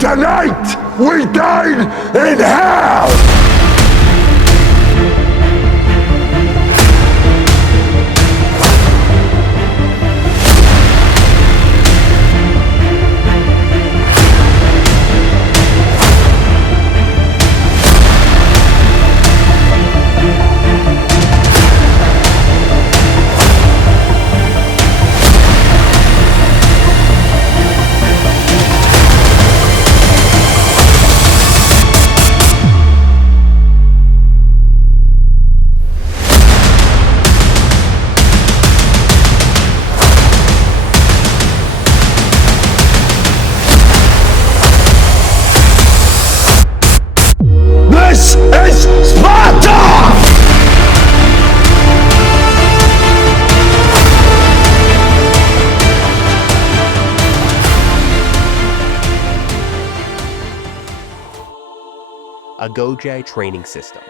Tonight, we dine in hell! This is Sparta! A Goji training system.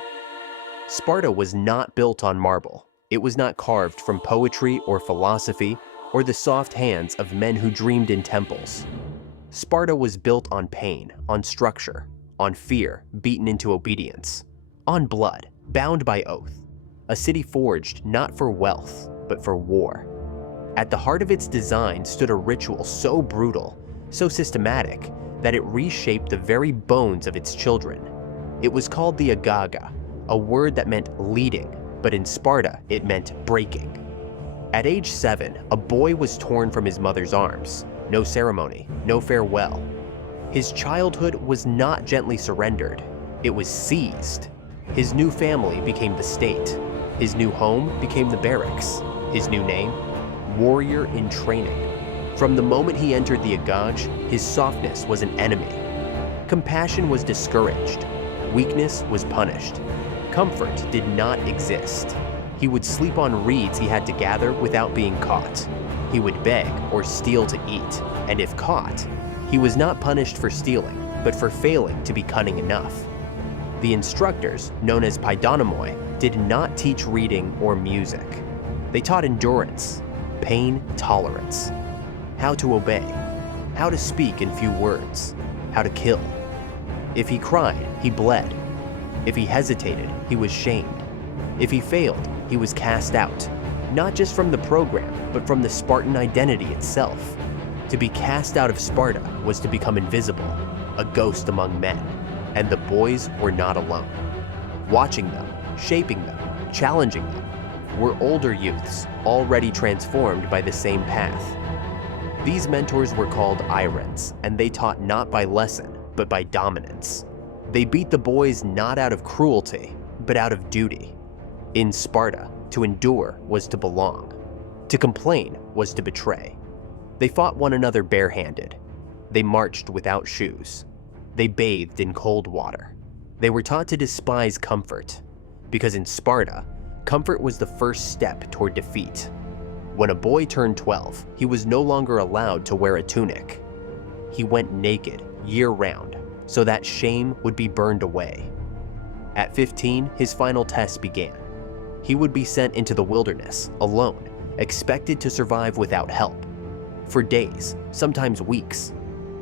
Sparta was not built on marble. It was not carved from poetry or philosophy or the soft hands of men who dreamed in temples. Sparta was built on pain, on structure, on fear, beaten into obedience, on blood, bound by oath, a city forged not for wealth, but for war. At the heart of its design stood a ritual so brutal, so systematic, that it reshaped the very bones of its children. It was called the agaga, a word that meant leading, but in Sparta it meant breaking. At age 7, a boy was torn from his mother's arms. No ceremony, no farewell. His childhood was not gently surrendered, it was seized. His new family became the state. His new home became the barracks. His new name? Warrior in training. From the moment he entered the agage, his softness was an enemy. Compassion was discouraged. Weakness was punished. Comfort did not exist. He would sleep on reeds he had to gather without being caught. He would beg or steal to eat, and if caught, he was not punished for stealing, but for failing to be cunning enough. The instructors, known as paidonomoi, did not teach reading or music. They taught endurance, pain tolerance, how to obey, how to speak in few words, how to kill. If he cried, he bled. If he hesitated, he was shamed. If he failed, he was cast out, not just from the program, but from the Spartan identity itself. To be cast out of Sparta was to become invisible, a ghost among men, and the boys were not alone. Watching them, shaping them, challenging them, were older youths already transformed by the same path. These mentors were called irons, and they taught not by lesson, but by dominance. They beat the boys not out of cruelty, but out of duty. In Sparta, to endure was to belong. To complain was to betray. They fought one another barehanded. They marched without shoes. They bathed in cold water. They were taught to despise comfort, because in Sparta, comfort was the first step toward defeat. When a boy turned 12, he was no longer allowed to wear a tunic. He went naked year-round, so that shame would be burned away. At 15, his final test began. He would be sent into the wilderness, alone, expected to survive without help. For days, sometimes weeks.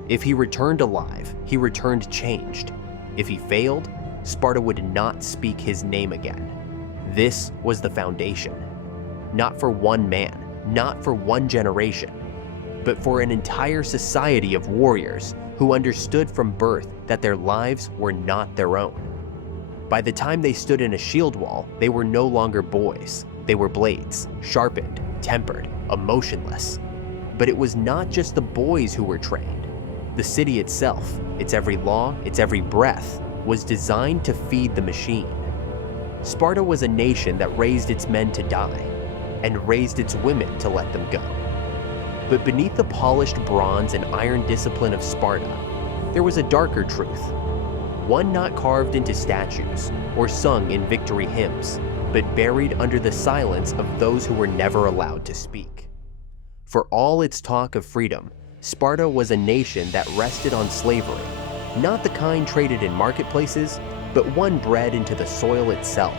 If he returned alive, he returned changed. If he failed, Sparta would not speak his name again. This was the foundation. Not for one man, not for one generation, but for an entire society of warriors who understood from birth that their lives were not their own. By the time they stood in a shield wall, they were no longer boys. They were blades, sharpened, tempered, emotionless. But it was not just the boys who were trained. The city itself, its every law, its every breath, was designed to feed the machine. Sparta was a nation that raised its men to die, and raised its women to let them go. But beneath the polished bronze and iron discipline of Sparta, there was a darker truth. One not carved into statues or sung in victory hymns, but buried under the silence of those who were never allowed to speak. For all its talk of freedom, Sparta was a nation that rested on slavery, not the kind traded in marketplaces, but one bred into the soil itself.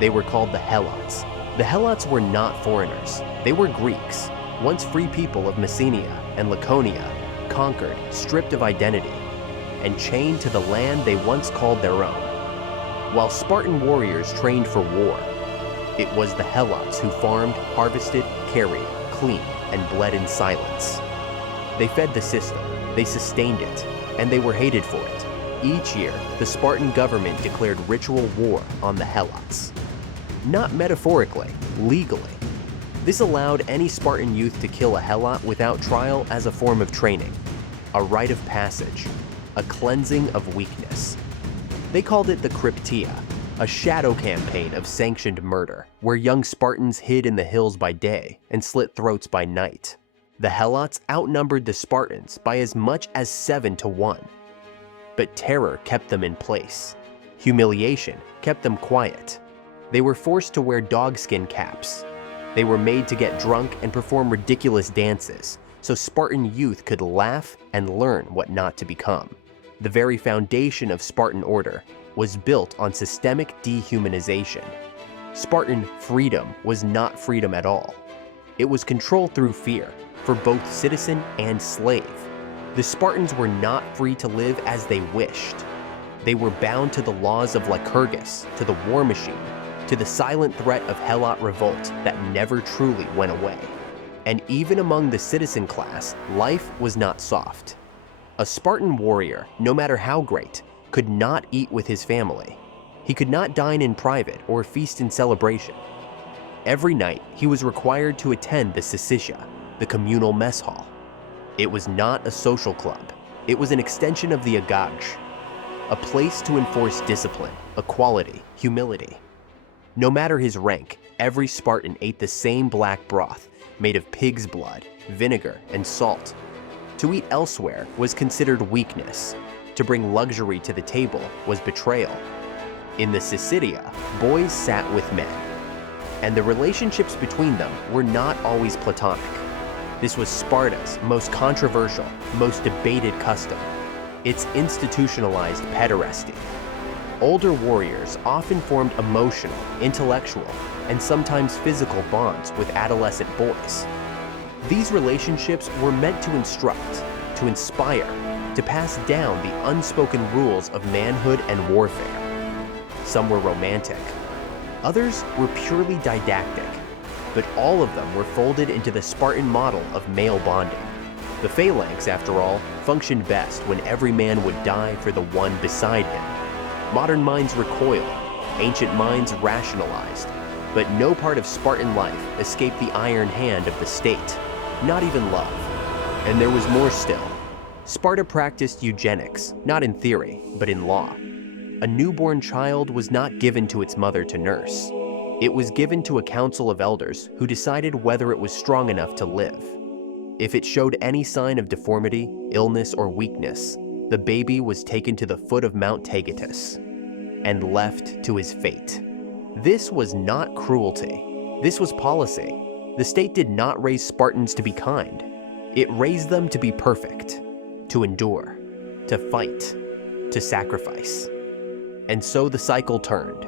They were called the helots. The helots were not foreigners. They were Greeks, once free people of Messenia and Laconia, conquered, stripped of identity. and chained to the land they once called their own. While Spartan warriors trained for war, it was the helots who farmed, harvested, carried, cleaned, and bled in silence. They fed the system, they sustained it, and they were hated for it. Each year, the Spartan government declared ritual war on the helots. Not metaphorically, legally. This allowed any Spartan youth to kill a helot without trial as a form of training, a rite of passage, a cleansing of weakness. They called it the Cryptia, a shadow campaign of sanctioned murder, where young Spartans hid in the hills by day and slit throats by night. The helots outnumbered the Spartans by as much as 7-1. But terror kept them in place. Humiliation kept them quiet. They were forced to wear dogskin caps. They were made to get drunk and perform ridiculous dances, so Spartan youth could laugh and learn what not to become. The very foundation of Spartan order was built on systemic dehumanization. Spartan freedom was not freedom at all. It was control through fear, for both citizen and slave. The Spartans were not free to live as they wished. They were bound to the laws of Lycurgus, to the war machine, to the silent threat of helot revolt that never truly went away. And even among the citizen class, life was not soft. A Spartan warrior, no matter how great, could not eat with his family. He could not dine in private or feast in celebration. Every night, he was required to attend the syssitia, the communal mess hall. It was not a social club. It was an extension of the agag, a place to enforce discipline, equality, humility. No matter his rank, every Spartan ate the same black broth, made of pig's blood, vinegar, and salt. To eat elsewhere was considered weakness. To bring luxury to the table was betrayal. In the syssitia, boys sat with men, and the relationships between them were not always platonic. This was Sparta's most controversial, most debated custom. Its institutionalized pederasty. Older warriors often formed emotional, intellectual, and sometimes physical bonds with adolescent boys. These relationships were meant to instruct, to inspire, to pass down the unspoken rules of manhood and warfare. Some were romantic. Others were purely didactic. But all of them were folded into the Spartan model of male bonding. The phalanx, after all, functioned best when every man would die for the one beside him. Modern minds recoiled, ancient minds rationalized, but no part of Spartan life escaped the iron hand of the state, not even love. And there was more still. Sparta practiced eugenics, not in theory, but in law. A newborn child was not given to its mother to nurse. It was given to a council of elders who decided whether it was strong enough to live. If it showed any sign of deformity, illness, or weakness, the baby was taken to the foot of Mount Taygetus and left to his fate. This was not cruelty. This was policy. The state did not raise Spartans to be kind. It raised them to be perfect, to endure, to fight, to sacrifice. And so the cycle turned.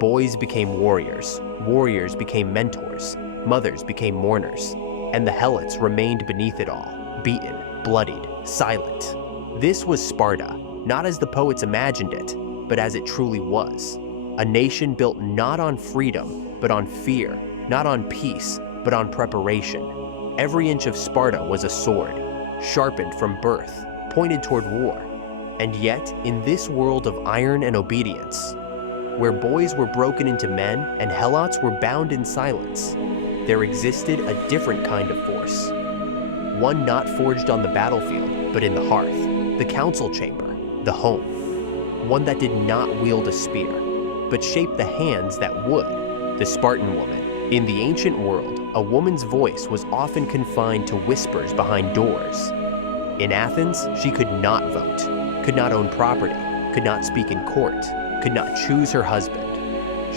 Boys became warriors, warriors became mentors, mothers became mourners, and the helots remained beneath it all, beaten, bloodied, silent. This was Sparta, not as the poets imagined it, but as it truly was. A nation built not on freedom, but on fear, not on peace, but on preparation. Every inch of Sparta was a sword, sharpened from birth, pointed toward war. And yet, in this world of iron and obedience, where boys were broken into men and helots were bound in silence, there existed a different kind of force. One not forged on the battlefield, but in the hearth, the council chamber, the home. One that did not wield a spear, but shaped the hands that would, the Spartan woman. In the ancient world, a woman's voice was often confined to whispers behind doors. In Athens, she could not vote, could not own property, could not speak in court, could not choose her husband.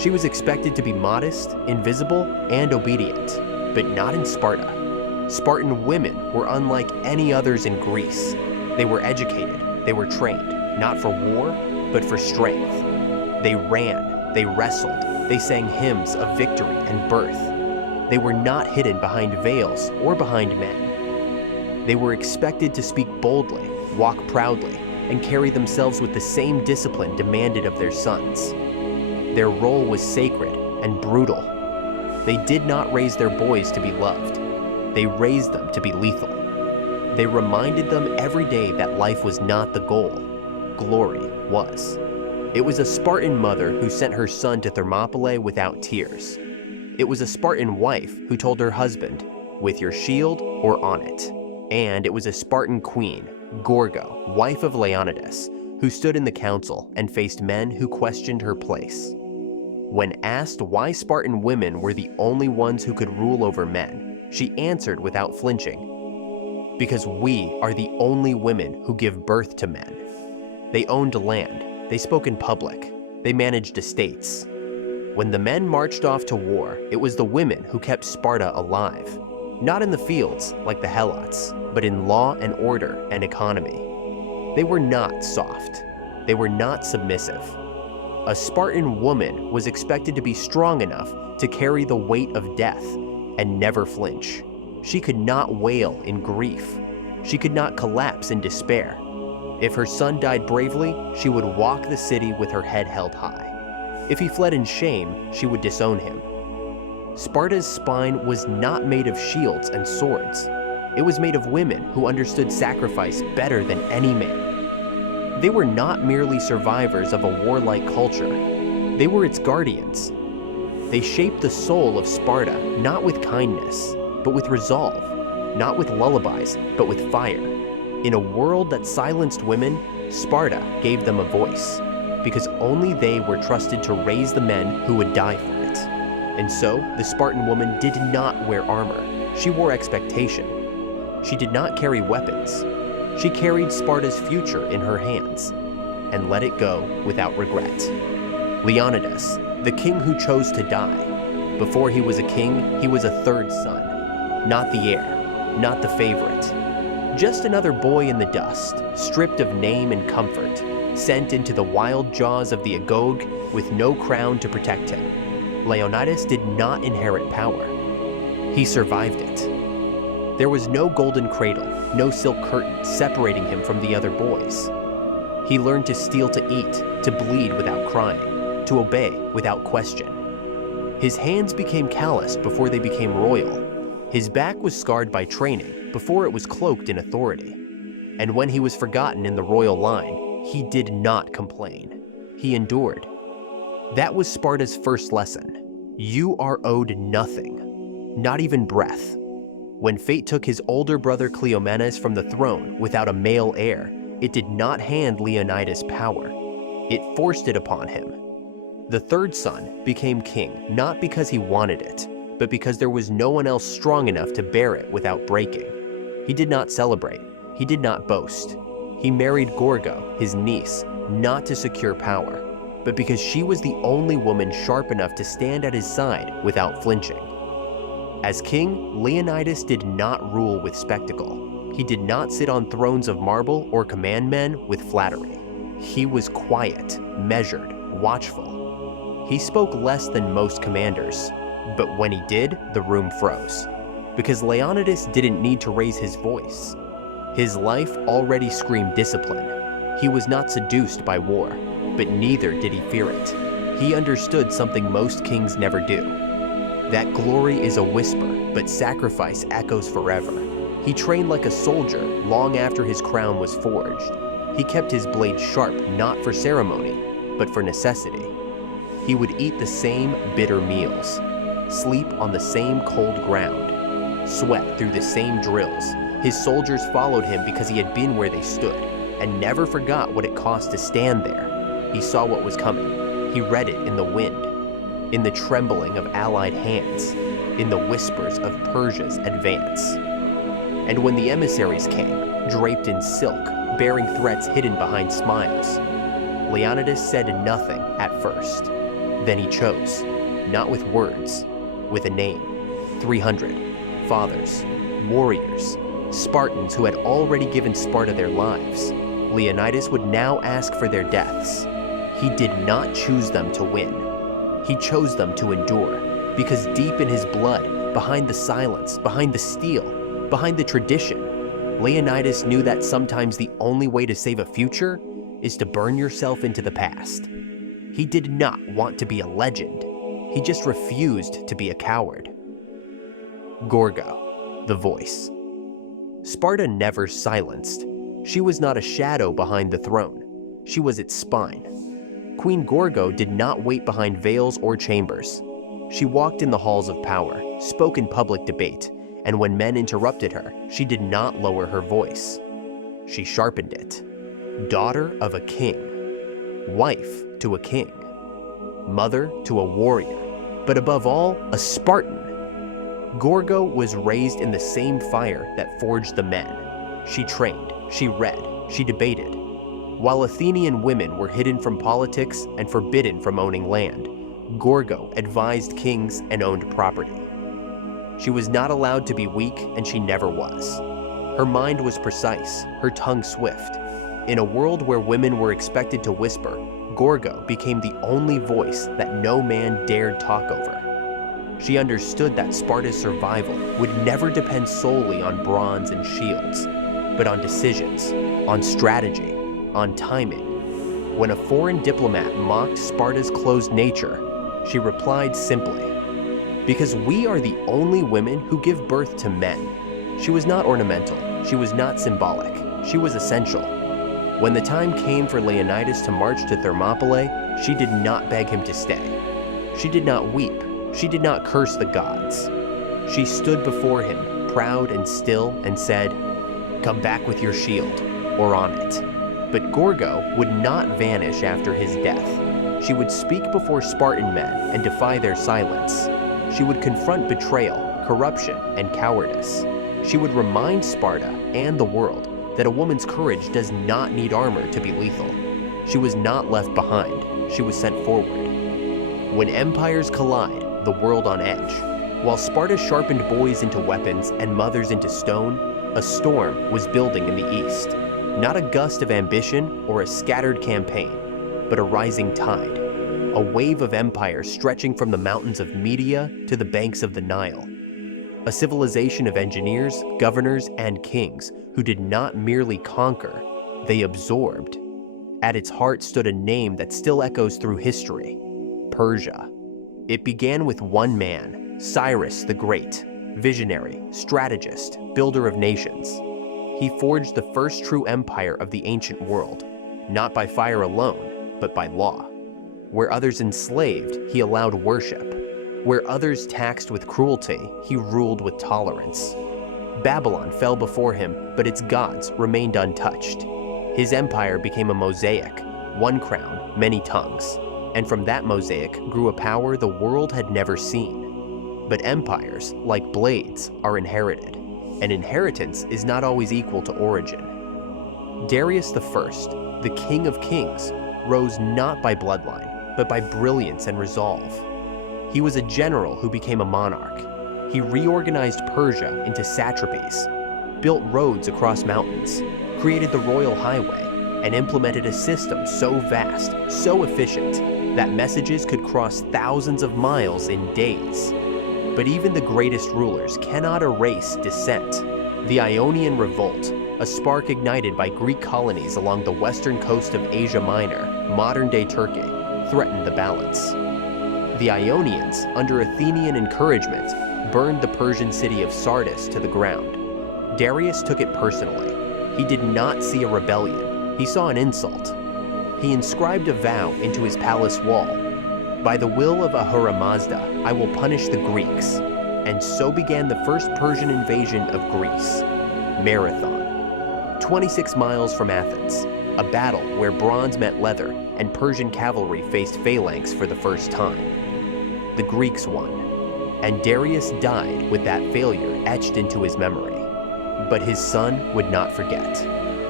She was expected to be modest, invisible, and obedient, but not in Sparta. Spartan women were unlike any others in Greece. They were educated, they were trained, not for war, but for strength. They ran, they wrestled, they sang hymns of victory and birth. They were not hidden behind veils or behind men. They were expected to speak boldly, walk proudly, and carry themselves with the same discipline demanded of their sons. Their role was sacred and brutal. They did not raise their boys to be loved. They raised them to be lethal. They reminded them every day that life was not the goal. Glory was. It was a Spartan mother who sent her son to Thermopylae without tears. It was a Spartan wife who told her husband, "With your shield or on it." And it was a Spartan queen, Gorgo, wife of Leonidas, who stood in the council and faced men who questioned her place. When asked why Spartan women were the only ones who could rule over men, she answered without flinching, "Because we are the only women who give birth to men." They owned land, they spoke in public, they managed estates. When the men marched off to war, it was the women who kept Sparta alive. Not in the fields, like the helots, but in law and order and economy. They were not soft. They were not submissive. A Spartan woman was expected to be strong enough to carry the weight of death and never flinch. She could not wail in grief. She could not collapse in despair. If her son died bravely, she would walk the city with her head held high. If he fled in shame, she would disown him. Sparta's spine was not made of shields and swords. It was made of women who understood sacrifice better than any man. They were not merely survivors of a warlike culture. They were its guardians. They shaped the soul of Sparta not with kindness, but with resolve, not with lullabies, but with fire. In a world that silenced women, Sparta gave them a voice, because only they were trusted to raise the men who would die for it. And so, the Spartan woman did not wear armor. She wore expectation. She did not carry weapons. She carried Sparta's future in her hands, and let it go without regret. Leonidas, the king who chose to die. Before he was a king, he was a third son. Not the heir, not the favorite. Just another boy in the dust, stripped of name and comfort, sent into the wild jaws of the Agog with no crown to protect him. Leonidas did not inherit power. He survived it. There was no golden cradle, no silk curtain separating him from the other boys. He learned to steal to eat, to bleed without crying, to obey without question. His hands became calloused before they became royal. His back was scarred by training before it was cloaked in authority. And when he was forgotten in the royal line, he did not complain. He endured. That was Sparta's first lesson. You are owed nothing, not even breath. When fate took his older brother Cleomenes from the throne without a male heir, it did not hand Leonidas power. It forced it upon him. The third son became king not because he wanted it, but because there was no one else strong enough to bear it without breaking. He did not celebrate. He did not boast. He married Gorgo, his niece, not to secure power, but because she was the only woman sharp enough to stand at his side without flinching. As king, Leonidas did not rule with spectacle. He did not sit on thrones of marble or command men with flattery. He was quiet, measured, watchful. He spoke less than most commanders, but when he did, the room froze. Because Leonidas didn't need to raise his voice. His life already screamed discipline. He was not seduced by war, but neither did he fear it. He understood something most kings never do. That glory is a whisper, but sacrifice echoes forever. He trained like a soldier long after his crown was forged. He kept his blade sharp not for ceremony, but for necessity. He would eat the same bitter meals, sleep on the same cold ground, sweat through the same drills. His soldiers followed him because he had been where they stood, and never forgot what it cost to stand there. He saw what was coming. He read it in the wind, in the trembling of allied hands, in the whispers of Persia's advance. And when the emissaries came, draped in silk, bearing threats hidden behind smiles, Leonidas said nothing at first. Then he chose, not with words, with a name. 300 fathers, warriors, Spartans who had already given Sparta their lives. Leonidas would now ask for their deaths. He did not choose them to win. He chose them to endure, because deep in his blood, behind the silence, behind the steel, behind the tradition, Leonidas knew that sometimes the only way to save a future is to burn yourself into the past. He did not want to be a legend. He just refused to be a coward. Gorgo, the voice. Sparta never silenced. She was not a shadow behind the throne. She was its spine. Queen Gorgo did not wait behind veils or chambers. She walked in the halls of power, spoke in public debate, and when men interrupted her, she did not lower her voice. She sharpened it. Daughter of a king, wife to a king, mother to a warrior, but above all, a Spartan. Gorgo was raised in the same fire that forged the men. She trained, she read, she debated. While Athenian women were hidden from politics and forbidden from owning land, Gorgo advised kings and owned property. She was not allowed to be weak, and she never was. Her mind was precise, her tongue swift. In a world where women were expected to whisper, Gorgo became the only voice that no man dared talk over. She understood that Sparta's survival would never depend solely on bronze and shields, but on decisions, on strategy, on timing. When a foreign diplomat mocked Sparta's closed nature, she replied simply, "Because we are the only women who give birth to men." She was not ornamental, she was not symbolic, she was essential. When the time came for Leonidas to march to Thermopylae, she did not beg him to stay. She did not weep, she did not curse the gods. She stood before him, proud and still, and said, "Come back with your shield, or on it." But Gorgo would not vanish after his death. She would speak before Spartan men and defy their silence. She would confront betrayal, corruption, and cowardice. She would remind Sparta and the world that a woman's courage does not need armor to be lethal. She was not left behind, she was sent forward. When empires collide, the world on edge. While Sparta sharpened boys into weapons and mothers into stone, a storm was building in the east. Not a gust of ambition or a scattered campaign, but a rising tide. A wave of empire stretching from the mountains of Media to the banks of the Nile. A civilization of engineers, governors, and kings who did not merely conquer, they absorbed. At its heart stood a name that still echoes through history: Persia. It began with one man, Cyrus the Great, visionary, strategist, builder of nations. He forged the first true empire of the ancient world, not by fire alone, but by law. Where others enslaved, he allowed worship. Where others taxed with cruelty, he ruled with tolerance. Babylon fell before him, but its gods remained untouched. His empire became a mosaic, one crown, many tongues. And from that mosaic grew a power the world had never seen. But empires, like blades, are inherited. And inheritance is not always equal to origin. Darius I, the king of kings, rose not by bloodline, but by brilliance and resolve. He was a general who became a monarch. He reorganized Persia into satrapies, built roads across mountains, created the royal highway, and implemented a system so vast, so efficient, that messages could cross thousands of miles in days. But even the greatest rulers cannot erase dissent. The Ionian Revolt, a spark ignited by Greek colonies along the western coast of Asia Minor, modern-day Turkey, threatened the balance. The Ionians, under Athenian encouragement, burned the Persian city of Sardis to the ground. Darius took it personally. He did not see a rebellion, he saw an insult. He inscribed a vow into his palace wall: "By the will of Ahura Mazda, I will punish the Greeks." And so began the first Persian invasion of Greece. Marathon. 26 miles from Athens, a battle where bronze met leather and Persian cavalry faced phalanx for the first time. The Greeks won, and Darius died with that failure etched into his memory. But his son would not forget.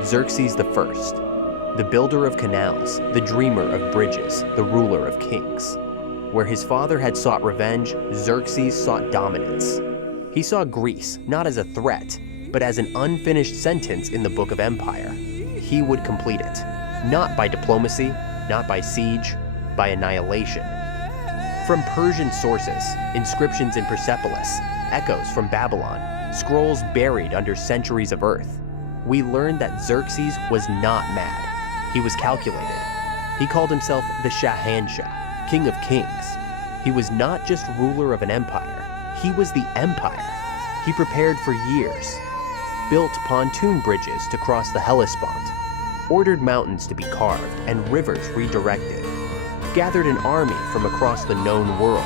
Xerxes I, the builder of canals, the dreamer of bridges, the ruler of kings. Where his father had sought revenge, Xerxes sought dominance. He saw Greece not as a threat, but as an unfinished sentence in the book of empire. He would complete it, not by diplomacy, not by siege, by annihilation. From Persian sources, inscriptions in Persepolis, echoes from Babylon, scrolls buried under centuries of earth, we learn that Xerxes was not mad. He was calculated. He called himself the Shahanshah, King of Kings. He was not just ruler of an empire, he was the empire. He prepared for years, built pontoon bridges to cross the Hellespont, ordered mountains to be carved and rivers redirected, gathered an army from across the known world,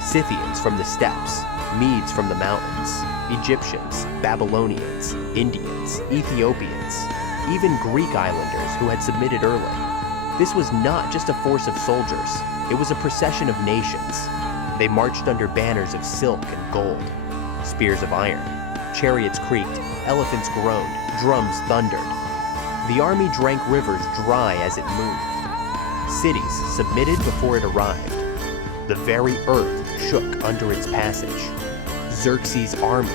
Scythians from the steppes, Medes from the mountains, Egyptians, Babylonians, Indians, Ethiopians, even Greek islanders who had submitted early. This was not just a force of soldiers, it was a procession of nations. They marched under banners of silk and gold, spears of iron, chariots creaked, elephants groaned, drums thundered. The army drank rivers dry as it moved. Cities submitted before it arrived. The very earth shook under its passage. Xerxes' army,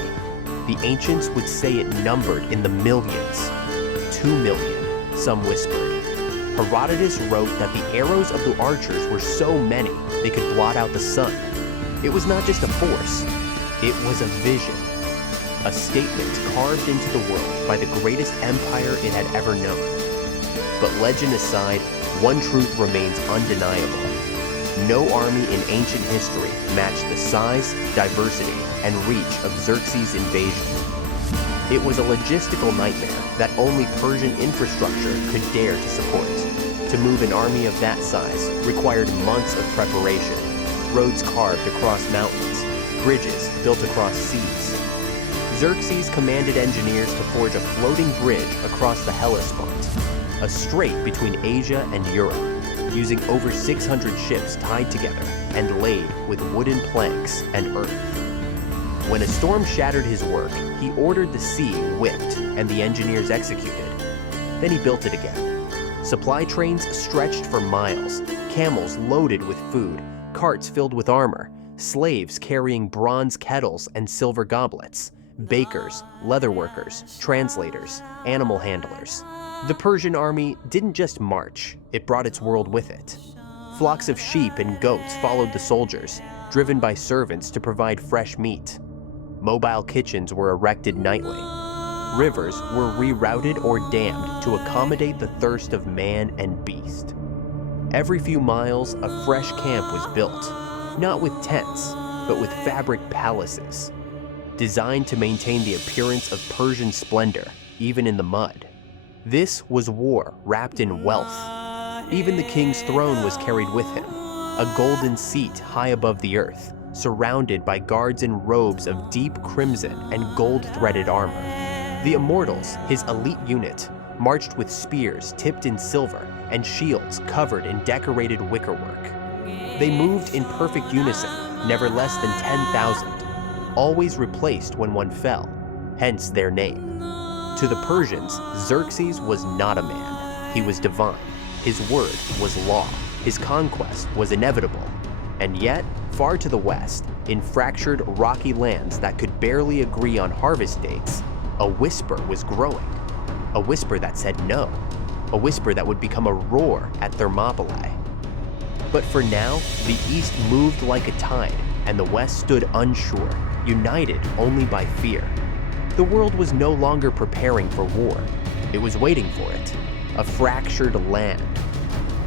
the ancients would say it numbered in the millions. 2 million, some whispered. Herodotus wrote that the arrows of the archers were so many they could blot out the sun. It was not just a force, it was a vision. A statement carved into the world by the greatest empire it had ever known. But legend aside, one truth remains undeniable. No army in ancient history matched the size, diversity, and reach of Xerxes' invasion. It was a logistical nightmare that only Persian infrastructure could dare to support. To move an army of that size required months of preparation, roads carved across mountains, bridges built across seas. Xerxes commanded engineers to forge a floating bridge across the Hellespont, a strait between Asia and Europe, using over 600 ships tied together and laid with wooden planks and earth. When a storm shattered his work, he ordered the sea whipped and the engineers executed. Then he built it again. Supply trains stretched for miles, camels loaded with food, carts filled with armor, slaves carrying bronze kettles and silver goblets, bakers, leatherworkers, translators, animal handlers. The Persian army didn't just march, it brought its world with it. Flocks of sheep and goats followed the soldiers, driven by servants to provide fresh meat. Mobile kitchens were erected nightly. Rivers were rerouted or dammed to accommodate the thirst of man and beast. Every few miles, a fresh camp was built, not with tents, but with fabric palaces, designed to maintain the appearance of Persian splendor, even in the mud. This was war wrapped in wealth. Even the king's throne was carried with him, a golden seat high above the earth, surrounded by guards in robes of deep crimson and gold-threaded armor. The immortals, his elite unit, marched with spears tipped in silver and shields covered in decorated wickerwork. They moved in perfect unison, never less than 10,000, always replaced when one fell, hence their name. To the Persians, Xerxes was not a man, he was divine. His word was law, his conquest was inevitable. And yet, far to the west, in fractured, rocky lands that could barely agree on harvest dates, a whisper was growing. A whisper that said no, a whisper that would become a roar at Thermopylae. But for now, the east moved like a tide, and the west stood unsure, united only by fear. The world was no longer preparing for war. It was waiting for it, a fractured land.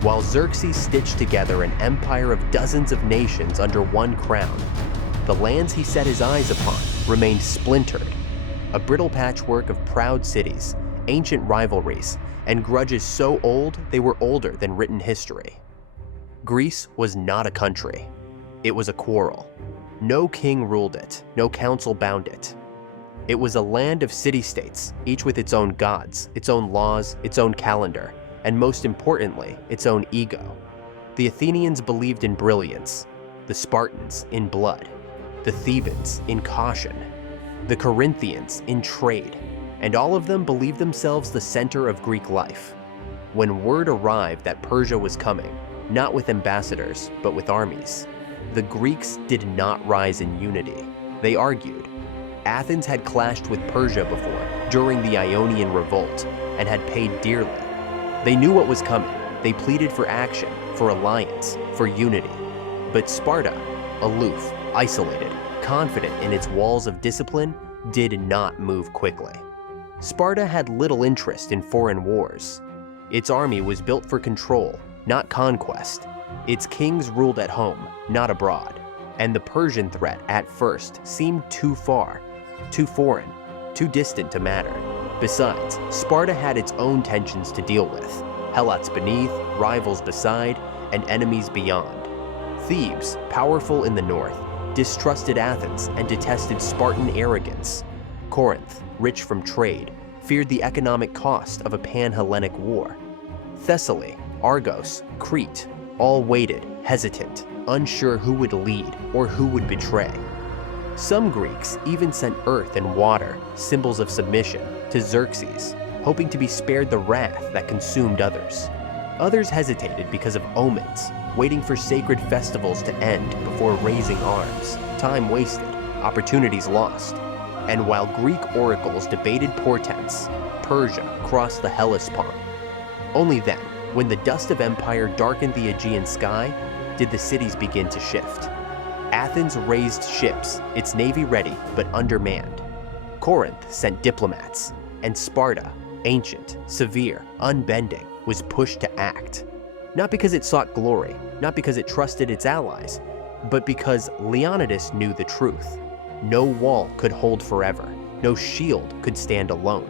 While Xerxes stitched together an empire of dozens of nations under one crown, the lands he set his eyes upon remained splintered, a brittle patchwork of proud cities, ancient rivalries, and grudges so old they were older than written history. Greece was not a country. It was a quarrel. No king ruled it, no council bound it. It was a land of city-states, each with its own gods, its own laws, its own calendar, and most importantly, its own ego. The Athenians believed in brilliance, the Spartans in blood, the Thebans in caution, the Corinthians in trade, and all of them believed themselves the center of Greek life. When word arrived that Persia was coming, not with ambassadors, but with armies, the Greeks did not rise in unity. They argued. Athens had clashed with Persia before, during the Ionian Revolt, and had paid dearly. They knew what was coming. They pleaded for action, for alliance, for unity. But Sparta, aloof, isolated, confident in its walls of discipline, did not move quickly. Sparta had little interest in foreign wars. Its army was built for control, not conquest. Its kings ruled at home, not abroad. And the Persian threat at first seemed too far, too foreign, too distant to matter. Besides, Sparta had its own tensions to deal with. Helots beneath, rivals beside, and enemies beyond. Thebes, powerful in the north, distrusted Athens and detested Spartan arrogance. Corinth, rich from trade, feared the economic cost of a pan-Hellenic war. Thessaly, Argos, Crete, all waited, hesitant, unsure who would lead or who would betray. Some Greeks even sent earth and water, symbols of submission, to Xerxes, hoping to be spared the wrath that consumed others. Others hesitated because of omens, waiting for sacred festivals to end before raising arms. Time wasted, opportunities lost. And while Greek oracles debated portents, Persia crossed the Hellespont. Only then, when the dust of empire darkened the Aegean sky, did the cities begin to shift. Athens raised ships, its navy ready but undermanned. Corinth sent diplomats, and Sparta, ancient, severe, unbending, was pushed to act. Not because it sought glory, not because it trusted its allies, but because Leonidas knew the truth. No wall could hold forever, no shield could stand alone.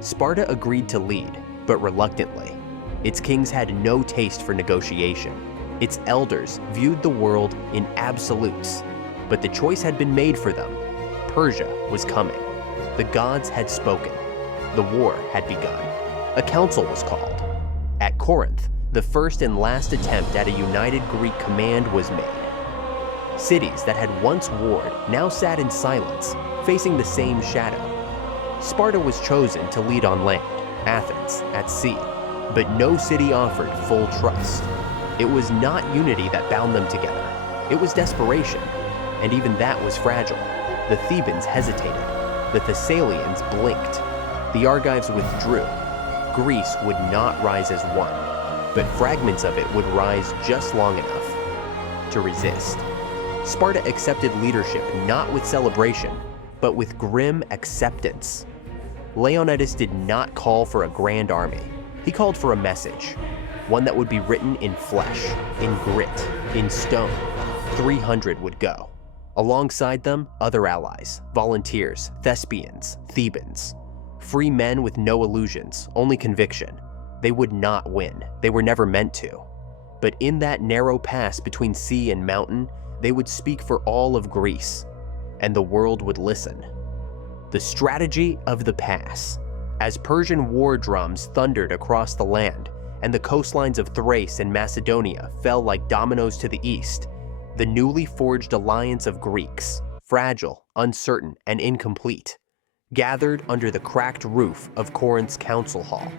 Sparta agreed to lead, but reluctantly. Its kings had no taste for negotiation. Its elders viewed the world in absolutes, but the choice had been made for them. Persia was coming. The gods had spoken. The war had begun. A council was called. At Corinth, the first and last attempt at a united Greek command was made. Cities that had once warred now sat in silence, facing the same shadow. Sparta was chosen to lead on land, Athens at sea, but no city offered full trust. It was not unity that bound them together. It was desperation, and even that was fragile. The Thebans hesitated. The Thessalians blinked. The Argives withdrew. Greece would not rise as one, but fragments of it would rise just long enough to resist. Sparta accepted leadership not with celebration, but with grim acceptance. Leonidas did not call for a grand army. He called for a message, one that would be written in flesh, in grit, in stone. 300 would go. Alongside them, other allies, volunteers, Thespians, Thebans. Free men with no illusions, only conviction. They would not win. They were never meant to. But in that narrow pass between sea and mountain, they would speak for all of Greece, and the world would listen. The strategy of the pass. As Persian war drums thundered across the land, and the coastlines of Thrace and Macedonia fell like dominoes to the east, the newly forged alliance of Greeks, fragile, uncertain, and incomplete, gathered under the cracked roof of Corinth's council hall.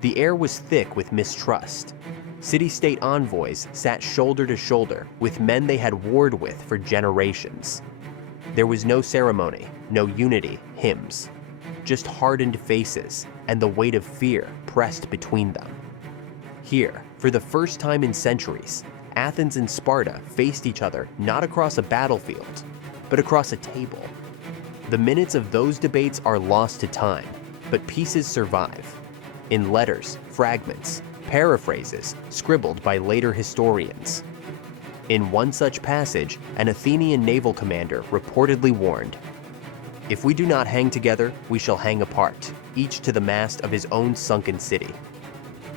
The air was thick with mistrust. City-state envoys sat shoulder to shoulder with men they had warred with for generations. There was no ceremony, no unity, hymns, just hardened faces and the weight of fear pressed between them. Here, for the first time in centuries, Athens and Sparta faced each other not across a battlefield, but across a table. The minutes of those debates are lost to time, but pieces survive. In letters, fragments, paraphrases scribbled by later historians. In one such passage, an Athenian naval commander reportedly warned, "If we do not hang together, we shall hang apart, each to the mast of his own sunken city."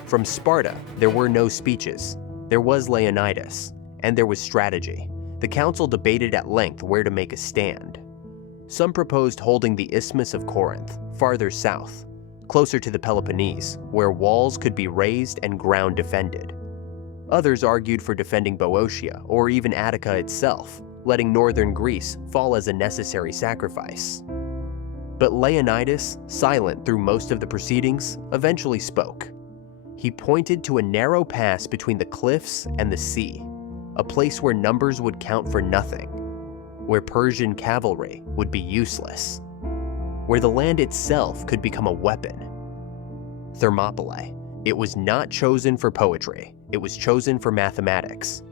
From Sparta, there were no speeches. There was Leonidas, and there was strategy. The council debated at length where to make a stand. Some proposed holding the Isthmus of Corinth, farther south, closer to the Peloponnese, where walls could be raised and ground defended. Others argued for defending Boeotia or even Attica itself, letting northern Greece fall as a necessary sacrifice. But Leonidas, silent through most of the proceedings, eventually spoke. He pointed to a narrow pass between the cliffs and the sea, a place where numbers would count for nothing, where Persian cavalry would be useless, where the land itself could become a weapon. Thermopylae. It was not chosen for poetry, it was chosen for mathematics.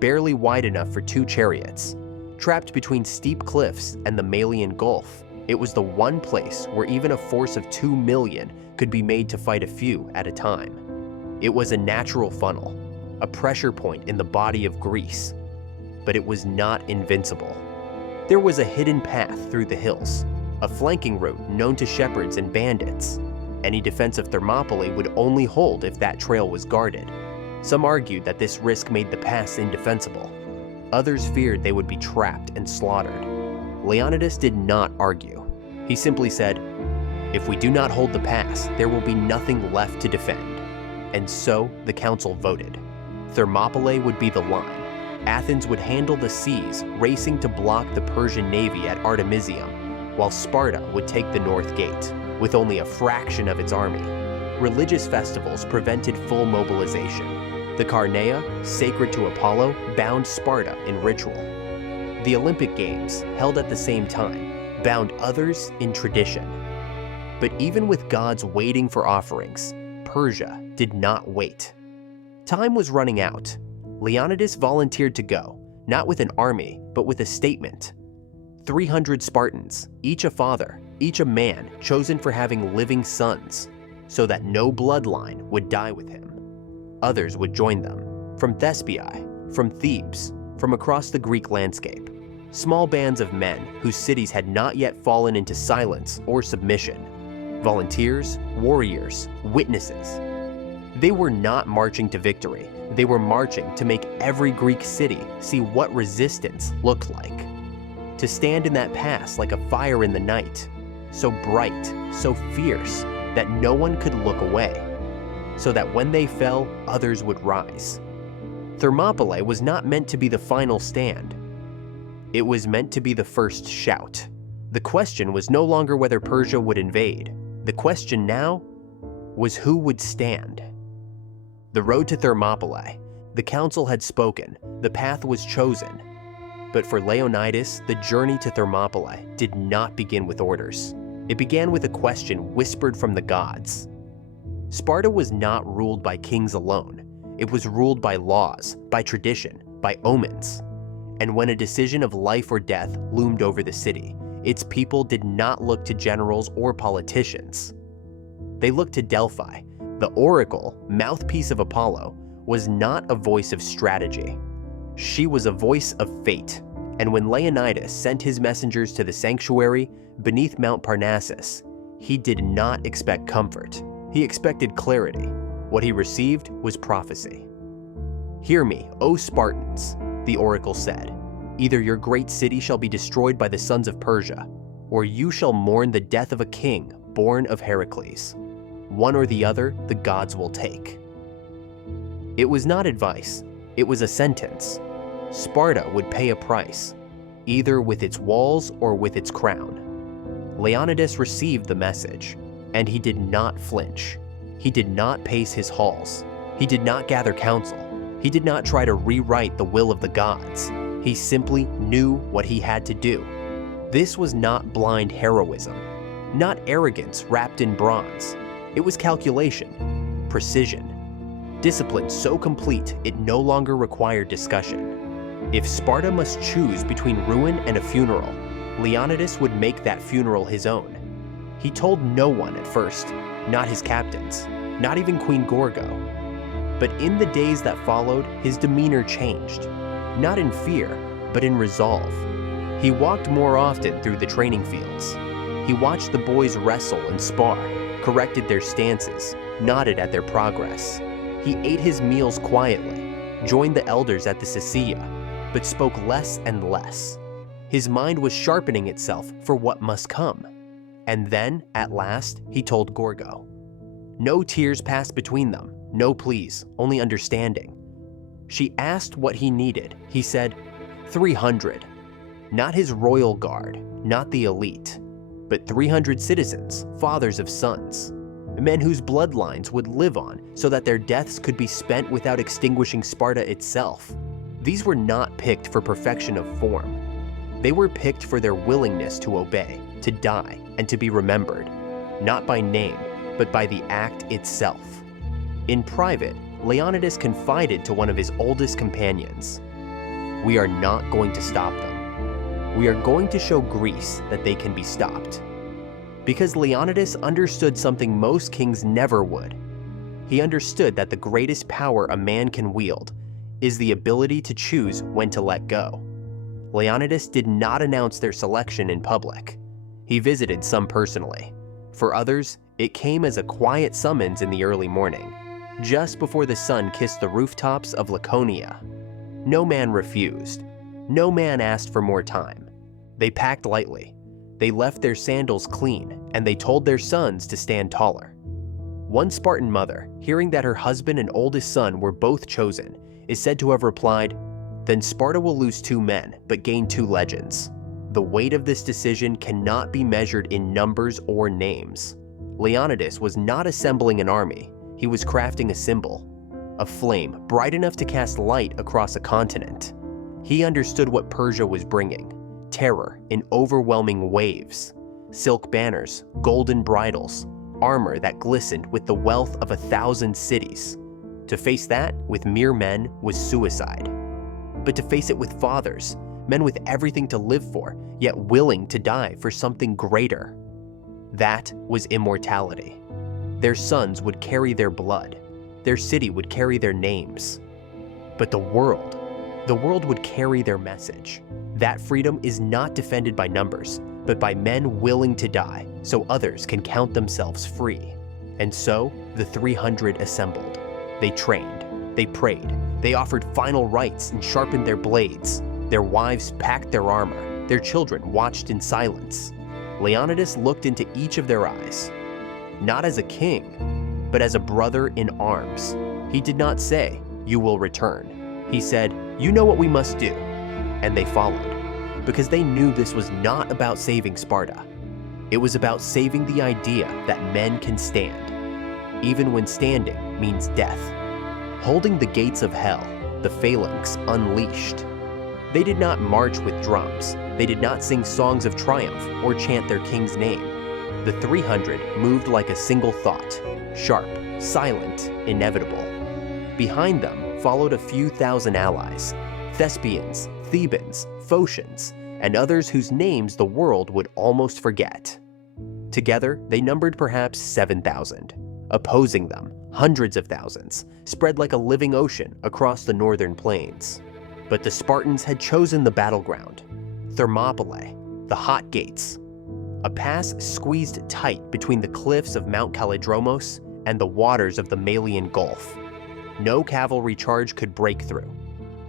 Barely wide enough for 2 chariots, trapped between steep cliffs and the Malian Gulf, It was the one place where even a force of 2 million could be made to fight a few at a time. It was a natural funnel, a pressure point in the body of Greece, but it was not invincible. There was a hidden path through the hills, a flanking route known to shepherds and bandits. Any defense of Thermopylae would only hold if that trail was guarded. Some argued that this risk made the pass indefensible. Others feared they would be trapped and slaughtered. Leonidas did not argue. He simply said, "If we do not hold the pass, there will be nothing left to defend." And so the council voted. Thermopylae would be the line. Athens would handle the seas, racing to block the Persian navy at Artemisium, while Sparta would take the North Gate, with only a fraction of its army. Religious festivals prevented full mobilization. The Carnea, sacred to Apollo, bound Sparta in ritual. The Olympic Games, held at the same time, bound others in tradition. But even with gods waiting for offerings, Persia did not wait. Time was running out. Leonidas volunteered to go, not with an army, but with a statement. 300 Spartans, each a father, each a man chosen for having living sons, so that no bloodline would die with him. Others would join them, from Thespiae, from Thebes, from across the Greek landscape. Small bands of men whose cities had not yet fallen into silence or submission. Volunteers, warriors, witnesses. They were not marching to victory. They were marching to make every Greek city see what resistance looked like. To stand in that pass like a fire in the night, so bright, so fierce, that no one could look away, so that when they fell, others would rise. Thermopylae was not meant to be the final stand. It was meant to be the first shout. The question was no longer whether Persia would invade. The question now was who would stand. The road to Thermopylae. The council had spoken. The path was chosen. But for Leonidas, the journey to Thermopylae did not begin with orders. It began with a question whispered from the gods. Sparta was not ruled by kings alone. It was ruled by laws, by tradition, by omens. And when a decision of life or death loomed over the city, its people did not look to generals or politicians. They looked to Delphi. The oracle, mouthpiece of Apollo, was not a voice of strategy. She was a voice of fate. And when Leonidas sent his messengers to the sanctuary beneath Mount Parnassus, he did not expect comfort. He expected clarity. What he received was prophecy. "Hear me, O Spartans," the oracle said. "Either your great city shall be destroyed by the sons of Persia, or you shall mourn the death of a king born of Heracles. One or the other the gods will take." It was not advice, it was a sentence. Sparta would pay a price, either with its walls or with its crown. Leonidas received the message, and he did not flinch. He did not pace his halls. He did not gather counsel. He did not try to rewrite the will of the gods. He simply knew what he had to do. This was not blind heroism, not arrogance wrapped in bronze. It was calculation, precision, discipline so complete it no longer required discussion. If Sparta must choose between ruin and a funeral, Leonidas would make that funeral his own. He told no one at first, not his captains, not even Queen Gorgo. But in the days that followed, his demeanor changed, not in fear, but in resolve. He walked more often through the training fields. He watched the boys wrestle and spar, corrected their stances, nodded at their progress. He ate his meals quietly, joined the elders at the Sycia, but spoke less and less. His mind was sharpening itself for what must come. And then, at last, he told Gorgo. No tears passed between them, no pleas, only understanding. She asked what he needed. He said, 300. Not his royal guard, not the elite, but 300 citizens, fathers of sons, men whose bloodlines would live on so that their deaths could be spent without extinguishing Sparta itself. These were not picked for perfection of form. They were picked for their willingness to obey, to die, and to be remembered, not by name, but by the act itself. In private, Leonidas confided to one of his oldest companions, "We are not going to stop them. we are going to show Greece that they can be stopped. Because Leonidas understood something most kings never would. He understood that the greatest power a man can wield is the ability to choose when to let go. Leonidas did not announce their selection in public. He visited some personally. For others, it came as a quiet summons in the early morning, just before the sun kissed the rooftops of Laconia. No man refused. No man asked for more time. They packed lightly. They left their sandals clean, and they told their sons to stand taller. One Spartan mother, hearing that her husband and oldest son were both chosen, is said to have replied, "Then Sparta will lose 2 men, but gain 2 legends." The weight of this decision cannot be measured in numbers or names. Leonidas was not assembling an army, he was crafting a symbol, a flame bright enough to cast light across a continent. He understood what Persia was bringing, terror in overwhelming waves, silk banners, golden bridles, armor that glistened with the wealth of 1,000 cities. To face that with mere men was suicide. But to face it with fathers, men with everything to live for, yet willing to die for something greater, that was immortality. Their sons would carry their blood. Their city would carry their names. But the world would carry their message. That freedom is not defended by numbers, but by men willing to die so others can count themselves free. And so the 300 assembled. They trained, they prayed, they offered final rites and sharpened their blades. Their wives packed their armor, their children watched in silence. Leonidas looked into each of their eyes, not as a king, but as a brother in arms. He did not say, "You will return." He said, "You know what we must do." And they followed, because they knew this was not about saving Sparta. It was about saving the idea that men can stand, even when standing means death. Holding the gates of hell, the phalanx unleashed. They did not march with drums. They did not sing songs of triumph or chant their king's name. The 300 moved like a single thought, sharp, silent, inevitable. Behind them followed a few thousand allies, Thespians, Thebans, Phocians, and others whose names the world would almost forget. Together, they numbered perhaps 7,000. Opposing them, hundreds of thousands, spread like a living ocean across the northern plains. But the Spartans had chosen the battleground, Thermopylae, the hot gates, a pass squeezed tight between the cliffs of Mount Kallidromos and the waters of the Malian Gulf. No cavalry charge could break through.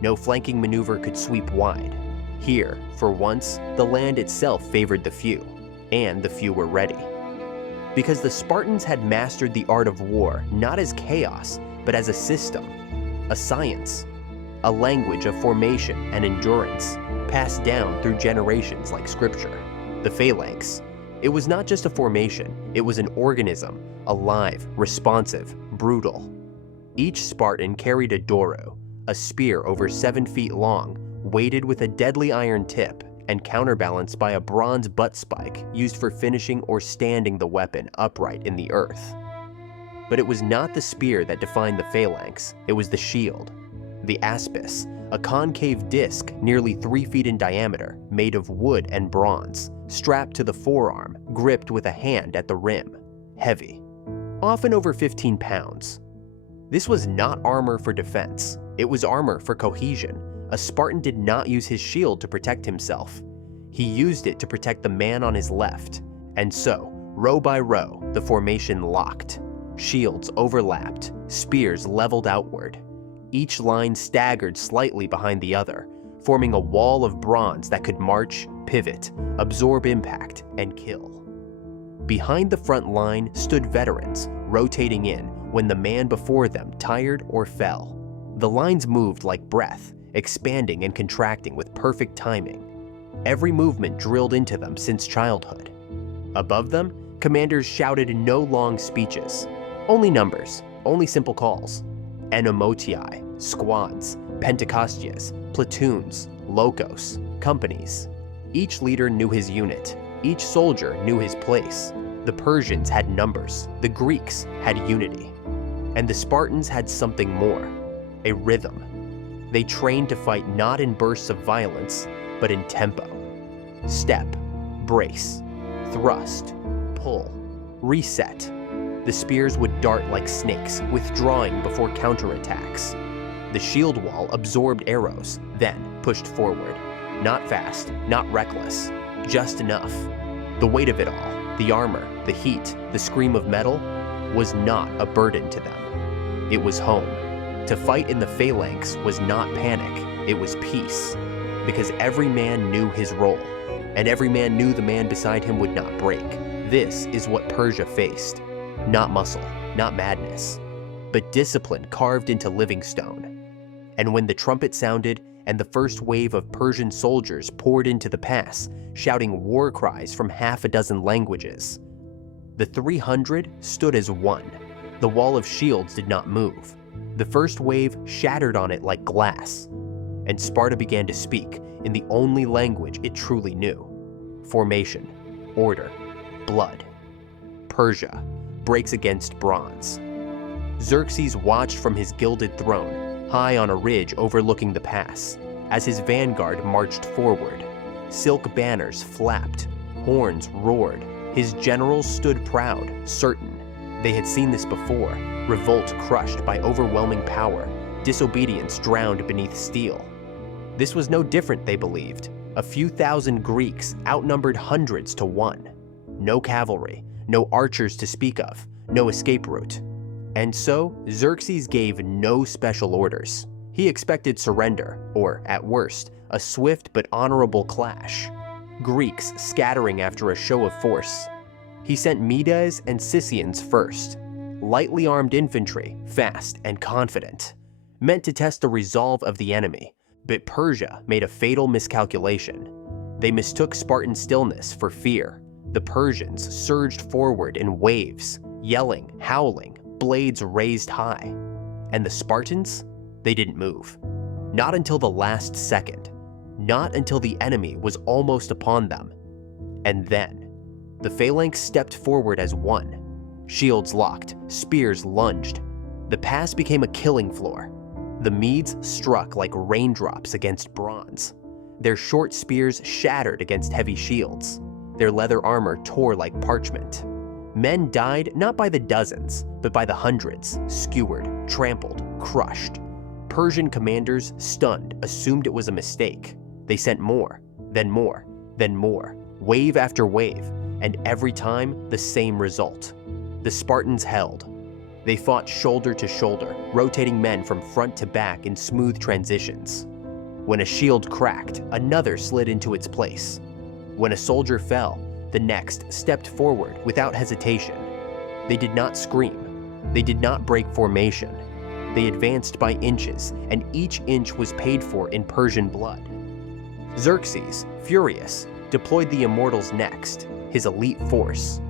No flanking maneuver could sweep wide. Here, for once, the land itself favored the few, and the few were ready. Because the Spartans had mastered the art of war not as chaos, but as a system, a science, a language of formation and endurance, passed down through generations like scripture. The phalanx. It was not just a formation, it was an organism, alive, responsive, brutal. Each Spartan carried a doro, a spear over 7 feet long, weighted with a deadly iron tip, and counterbalanced by a bronze butt spike used for finishing or standing the weapon upright in the earth. But it was not the spear that defined the phalanx, it was the shield. The aspis, a concave disc nearly 3 feet in diameter, made of wood and bronze, strapped to the forearm, gripped with a hand at the rim, heavy, often over 15 pounds. This was not armor for defense, it was armor for cohesion. A Spartan did not use his shield to protect himself. He used it to protect the man on his left. And so, row by row, the formation locked. Shields overlapped, spears leveled outward. Each line staggered slightly behind the other, forming a wall of bronze that could march, pivot, absorb impact, and kill. Behind the front line stood veterans, rotating in when the man before them tired or fell. The lines moved like breath, expanding and contracting with perfect timing. Every movement drilled into them since childhood. Above them, commanders shouted no long speeches, only numbers, only simple calls. Enomotii, squads, pentakostias, platoons, lokos, companies. Each leader knew his unit, each soldier knew his place. The Persians had numbers, the Greeks had unity. And the Spartans had something more, a rhythm. They trained to fight not in bursts of violence, but in tempo. Step, brace, thrust, pull, reset. The spears would dart like snakes, withdrawing before counterattacks. The shield wall absorbed arrows, then pushed forward. Not fast, not reckless, just enough. The weight of it all, the armor, the heat, the scream of metal, was not a burden to them. It was home. To fight in the phalanx was not panic, it was peace. Because every man knew his role, and every man knew the man beside him would not break. This is what Persia faced. Not muscle, not madness, but discipline carved into living stone. And when the trumpet sounded and the first wave of Persian soldiers poured into the pass, shouting war cries from half a dozen languages, the 300 stood as one. The wall of shields did not move. The first wave shattered on it like glass, and Sparta began to speak in the only language it truly knew. Formation, order, blood. Persia breaks against bronze. Xerxes watched from his gilded throne, high on a ridge overlooking the pass, as his vanguard marched forward. Silk banners flapped, horns roared. His generals stood proud, certain. They had seen this before, revolt crushed by overwhelming power, disobedience drowned beneath steel. This was no different, they believed. A few thousand Greeks outnumbered hundreds to one. No cavalry, no archers to speak of, no escape route. And so, Xerxes gave no special orders. He expected surrender, or, at worst, a swift but honorable clash. Greeks scattering after a show of force. He sent Medes and Scythians first, lightly armed infantry, fast and confident, meant to test the resolve of the enemy. But Persia made a fatal miscalculation. They mistook Spartan stillness for fear. The Persians surged forward in waves, yelling, howling, blades raised high. And the Spartans? They didn't move. Not until the last second. Not until the enemy was almost upon them. And then, the phalanx stepped forward as one. Shields locked, spears lunged. The pass became a killing floor. The Medes struck like raindrops against bronze. Their short spears shattered against heavy shields. Their leather armor tore like parchment. Men died not by the dozens, but by the hundreds, skewered, trampled, crushed. Persian commanders, stunned, assumed it was a mistake. They sent more, then more, then more, wave after wave, and every time the same result. The Spartans held. They fought shoulder to shoulder, rotating men from front to back in smooth transitions. When a shield cracked, another slid into its place. When a soldier fell, the next stepped forward without hesitation. They did not scream. They did not break formation. They advanced by inches, and each inch was paid for in Persian blood. Xerxes, furious, deployed the Immortals next, his elite force.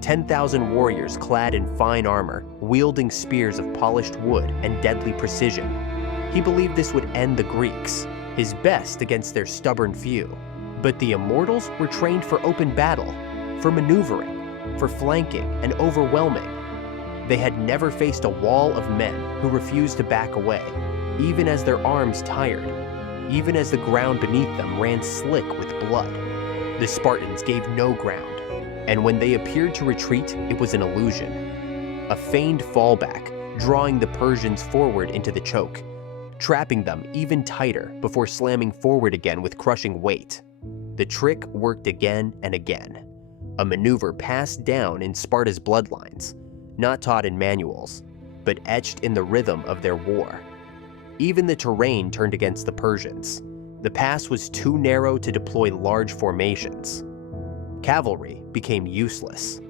10,000 warriors clad in fine armor, wielding spears of polished wood and deadly precision. He believed this would end the Greeks, his best against their stubborn few. But the Immortals were trained for open battle, for maneuvering, for flanking and overwhelming. They had never faced a wall of men who refused to back away, even as their arms tired, even as the ground beneath them ran slick with blood. The Spartans gave no ground. And when they appeared to retreat, it was an illusion. A feigned fallback, drawing the Persians forward into the choke, trapping them even tighter before slamming forward again with crushing weight. The trick worked again and again. A maneuver passed down in Sparta's bloodlines, not taught in manuals, but etched in the rhythm of their war. Even the terrain turned against the Persians. The pass was too narrow to deploy large formations. Cavalry became useless.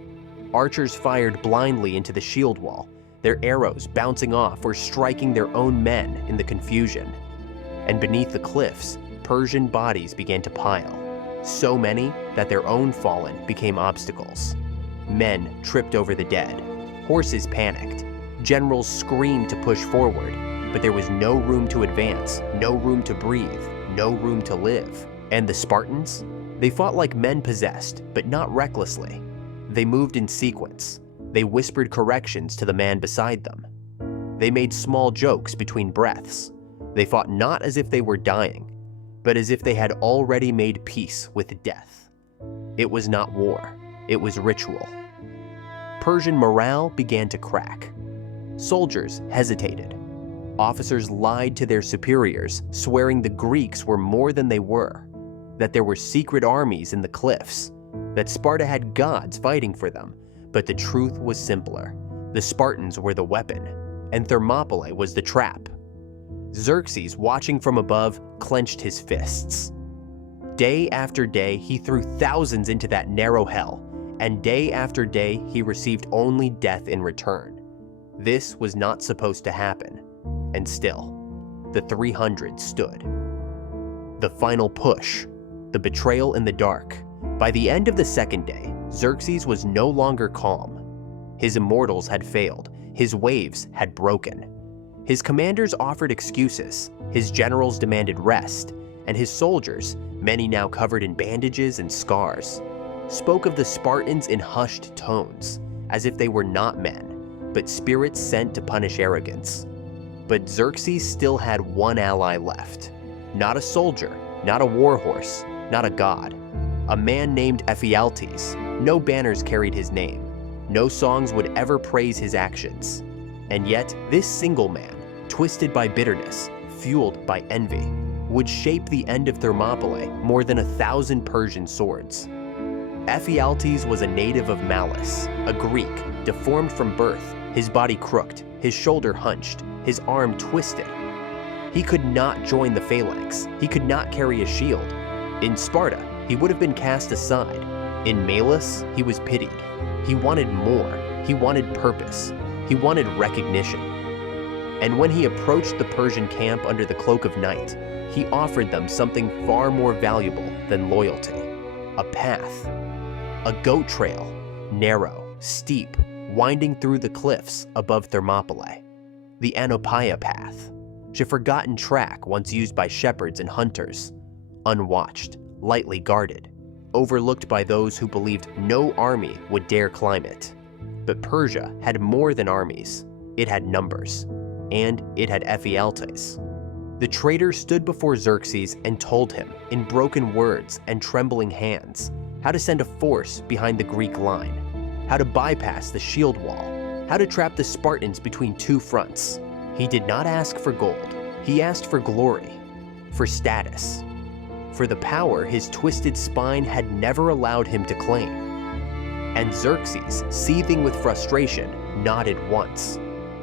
Archers fired blindly into the shield wall, their arrows bouncing off or striking their own men in the confusion. And beneath the cliffs, Persian bodies began to pile, so many that their own fallen became obstacles. Men tripped over the dead. Horses panicked. Generals screamed to push forward, but there was no room to advance, no room to breathe, no room to live. And the Spartans? They fought like men possessed, but not recklessly. They moved in sequence. They whispered corrections to the man beside them. They made small jokes between breaths. They fought not as if they were dying, but as if they had already made peace with death. It was not war, it was ritual. Persian morale began to crack. Soldiers hesitated. Officers lied to their superiors, swearing the Greeks were more than they were, that there were secret armies in the cliffs, that Sparta had gods fighting for them. But the truth was simpler. The Spartans were the weapon, and Thermopylae was the trap. Xerxes, watching from above, clenched his fists. Day after day, he threw thousands into that narrow hell, and day after day, he received only death in return. This was not supposed to happen, and still, the 300 stood. The final push, the betrayal in the dark. By the end of the second day, Xerxes was no longer calm. His immortals had failed, his waves had broken. His commanders offered excuses, his generals demanded rest, and his soldiers, many now covered in bandages and scars, spoke of the Spartans in hushed tones, as if they were not men, but spirits sent to punish arrogance. But Xerxes still had one ally left. Not a soldier, not a warhorse, not a god. A man named Ephialtes. No banners carried his name. No songs would ever praise his actions. And yet, this single man, twisted by bitterness, fueled by envy, would shape the end of Thermopylae more than 1,000 Persian swords. Ephialtes was a native of Malice, a Greek, deformed from birth, his body crooked, his shoulder hunched, his arm twisted. He could not join the phalanx. He could not carry a shield. In Sparta, he would have been cast aside. In Malice, he was pitied. He wanted more. He wanted purpose. He wanted recognition. And when he approached the Persian camp under the cloak of night, he offered them something far more valuable than loyalty. A path. A goat trail, narrow, steep, winding through the cliffs above Thermopylae. The Anopaia path. A forgotten track once used by shepherds and hunters. Unwatched, lightly guarded, overlooked by those who believed no army would dare climb it. But Persia had more than armies. It had numbers, and it had Ephialtes. The traitor stood before Xerxes and told him, in broken words and trembling hands, how to send a force behind the Greek line, how to bypass the shield wall, how to trap the Spartans between two fronts. He did not ask for gold. He asked for glory, for status, for the power his twisted spine had never allowed him to claim. And Xerxes, seething with frustration, nodded once.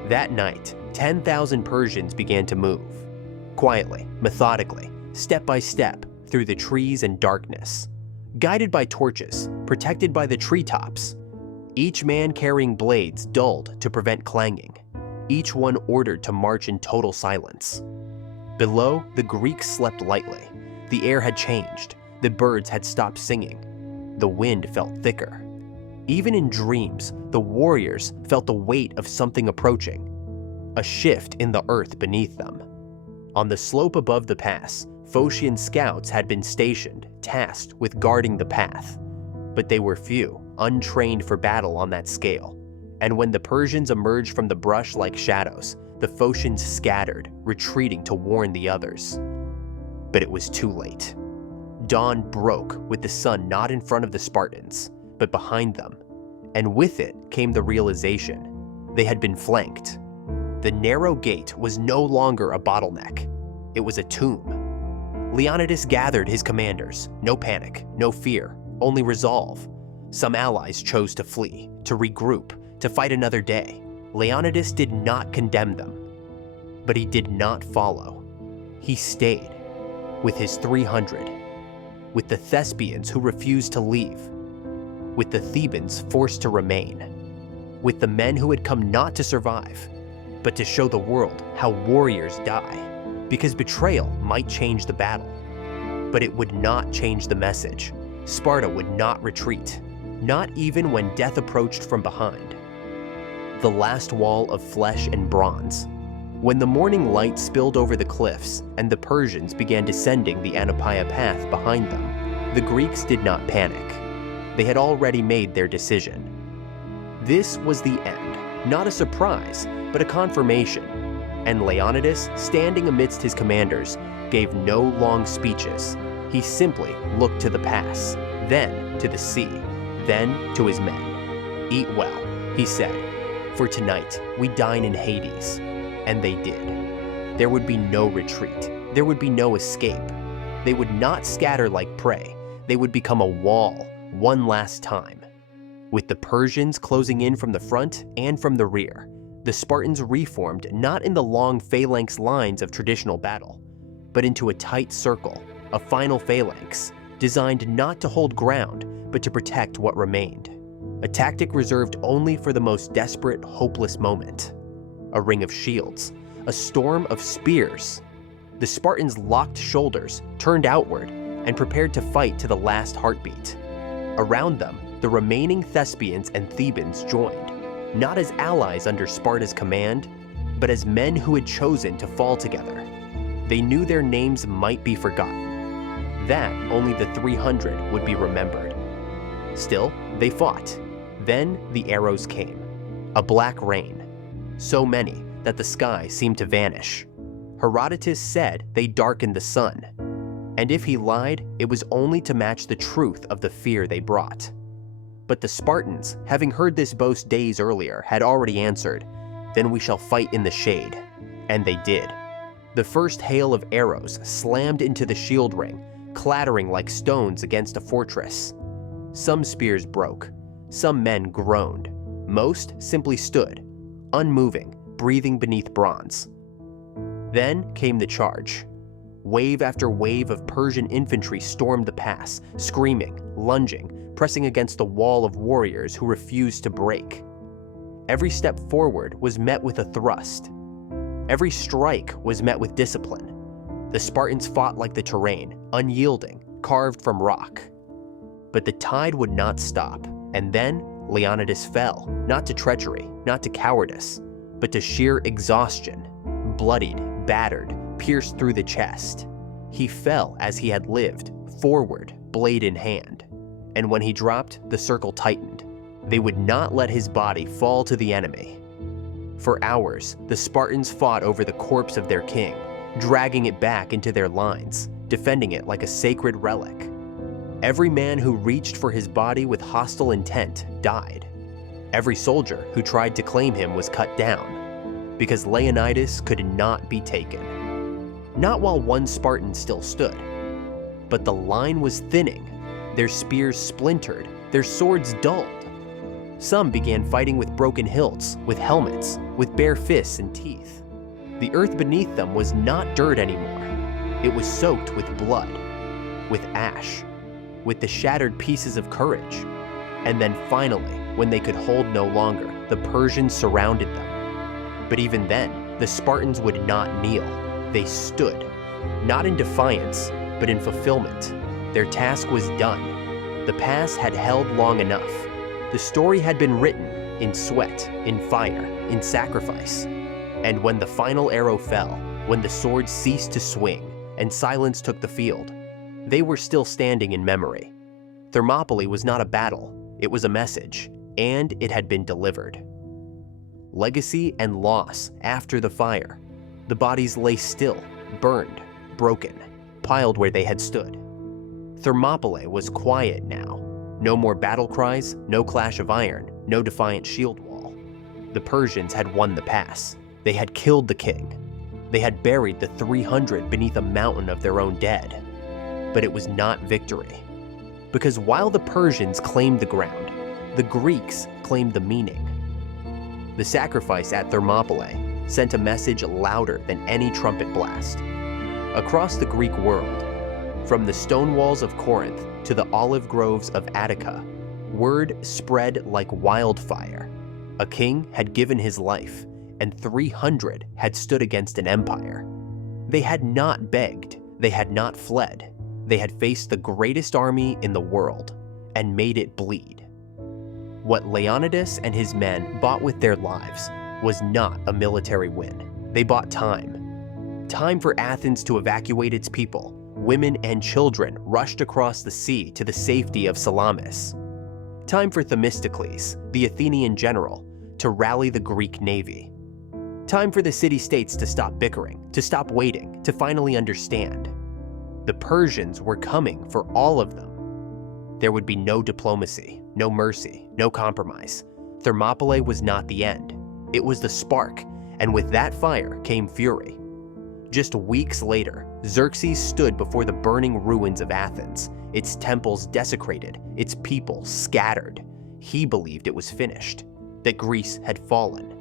That night, 10,000 Persians began to move. Quietly, methodically, step by step, through the trees and darkness. Guided by torches, protected by the treetops. Each man carrying blades dulled to prevent clanging. Each one ordered to march in total silence. Below, the Greeks slept lightly. The air had changed. The birds had stopped singing. The wind felt thicker. Even in dreams, the warriors felt the weight of something approaching. A shift in the earth beneath them. On the slope above the pass, Phocian scouts had been stationed, tasked with guarding the path. But they were few, untrained for battle on that scale. And when the Persians emerged from the brush like shadows, the Phocians scattered, retreating to warn the others. But it was too late. Dawn broke with the sun not in front of the Spartans, but behind them. And with it came the realization they had been flanked. The narrow gate was no longer a bottleneck. It was a tomb. Leonidas gathered his commanders. No panic, no fear, only resolve. Some allies chose to flee, to regroup, to fight another day. Leonidas did not condemn them, but he did not follow. He stayed with his 300, with the Thespians who refused to leave, with the Thebans forced to remain, with the men who had come not to survive, but to show the world how warriors die, because betrayal might change the battle, but it would not change the message. Sparta would not retreat, not even when death approached from behind. The last wall of flesh and bronze. When the morning light spilled over the cliffs and the Persians began descending the Anopaia path behind them, the Greeks did not panic. They had already made their decision. This was the end, not a surprise, but a confirmation. And Leonidas, standing amidst his commanders, gave no long speeches. He simply looked to the pass, then to the sea, then to his men. "Eat well," he said, "for tonight we dine in Hades." And they did. There would be no retreat. There would be no escape. They would not scatter like prey. They would become a wall, one last time. With the Persians closing in from the front and from the rear, the Spartans reformed not in the long phalanx lines of traditional battle, but into a tight circle, a final phalanx, designed not to hold ground, but to protect what remained. A tactic reserved only for the most desperate, hopeless moment. A ring of shields, a storm of spears. The Spartans locked shoulders, turned outward, and prepared to fight to the last heartbeat. Around them, the remaining Thespians and Thebans joined, not as allies under Sparta's command, but as men who had chosen to fall together. They knew their names might be forgotten, that only the 300 would be remembered. Still, they fought. Then the arrows came. A black rain. So many that the sky seemed to vanish. Herodotus said they darkened the sun. And if he lied, it was only to match the truth of the fear they brought. But the Spartans, having heard this boast days earlier, had already answered, "Then we shall fight in the shade." And they did. The first hail of arrows slammed into the shield ring, clattering like stones against a fortress. Some spears broke. Some men groaned. Most simply stood, unmoving, breathing beneath bronze. Then came the charge. Wave after wave of Persian infantry stormed the pass, screaming, lunging, pressing against the wall of warriors who refused to break. Every step forward was met with a thrust. Every strike was met with discipline. The Spartans fought like the terrain, unyielding, carved from rock. But the tide would not stop, and then Leonidas fell, not to treachery, not to cowardice, but to sheer exhaustion. Bloodied, battered, pierced through the chest. He fell as he had lived, forward, blade in hand. And when he dropped, the circle tightened. They would not let his body fall to the enemy. For hours, the Spartans fought over the corpse of their king, dragging it back into their lines, defending it like a sacred relic. Every man who reached for his body with hostile intent died. Every soldier who tried to claim him was cut down, because Leonidas could not be taken. Not while one Spartan still stood, but the line was thinning, their spears splintered, their swords dulled. Some began fighting with broken hilts, with helmets, with bare fists and teeth. The earth beneath them was not dirt anymore. It was soaked with blood, with ash, with the shattered pieces of courage. And then finally, when they could hold no longer, the Persians surrounded them. But even then, the Spartans would not kneel. They stood, not in defiance, but in fulfillment. Their task was done. The pass had held long enough. The story had been written in sweat, in fire, in sacrifice. And when the final arrow fell, when the sword ceased to swing, and silence took the field, they were still standing in memory. Thermopylae was not a battle, it was a message, and it had been delivered. Legacy and loss after the fire. The bodies lay still, burned, broken, piled where they had stood. Thermopylae was quiet now. No more battle cries, no clash of iron, no defiant shield wall. The Persians had won the pass. They had killed the king. They had buried the 300 beneath a mountain of their own dead. But it was not victory. Because while the Persians claimed the ground, the Greeks claimed the meaning. The sacrifice at Thermopylae sent a message louder than any trumpet blast. Across the Greek world, from the stone walls of Corinth to the olive groves of Attica, word spread like wildfire. A king had given his life, and 300 had stood against an empire. They had not begged, they had not fled. They had faced the greatest army in the world and made it bleed. What Leonidas and his men bought with their lives was not a military win. They bought time. Time for Athens to evacuate its people. Women and children rushed across the sea to the safety of Salamis. Time for Themistocles, the Athenian general, to rally the Greek navy. Time for the city-states to stop bickering, to stop waiting, to finally understand. The Persians were coming for all of them. There would be no diplomacy, no mercy, no compromise. Thermopylae was not the end. It was the spark, and with that fire came fury. Just weeks later, Xerxes stood before the burning ruins of Athens, its temples desecrated, its people scattered. He believed it was finished, that Greece had fallen.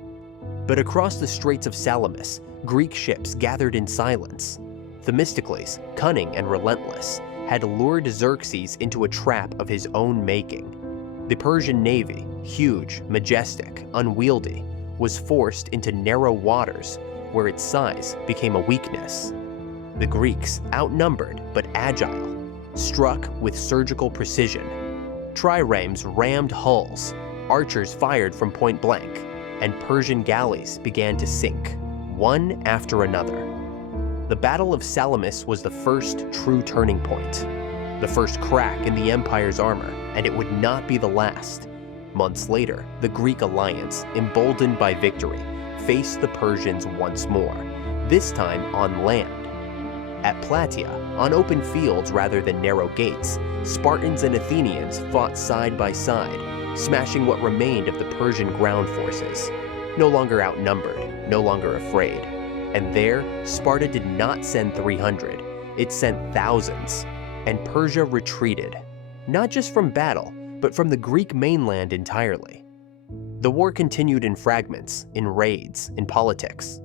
But across the Straits of Salamis, Greek ships gathered in silence. Themistocles, cunning and relentless, had lured Xerxes into a trap of his own making. The Persian navy, huge, majestic, unwieldy, was forced into narrow waters where its size became a weakness. The Greeks, outnumbered but agile, struck with surgical precision. Triremes rammed hulls, archers fired from point blank, and Persian galleys began to sink, one after another. The Battle of Salamis was the first true turning point, the first crack in the empire's armor, and it would not be the last. Months later, the Greek alliance, emboldened by victory, faced the Persians once more, this time on land. At Plataea, on open fields rather than narrow gates, Spartans and Athenians fought side by side, smashing what remained of the Persian ground forces. No longer outnumbered, no longer afraid. And there, Sparta did not send 300, it sent thousands. And Persia retreated, not just from battle, but from the Greek mainland entirely. The war continued in fragments, in raids, in politics.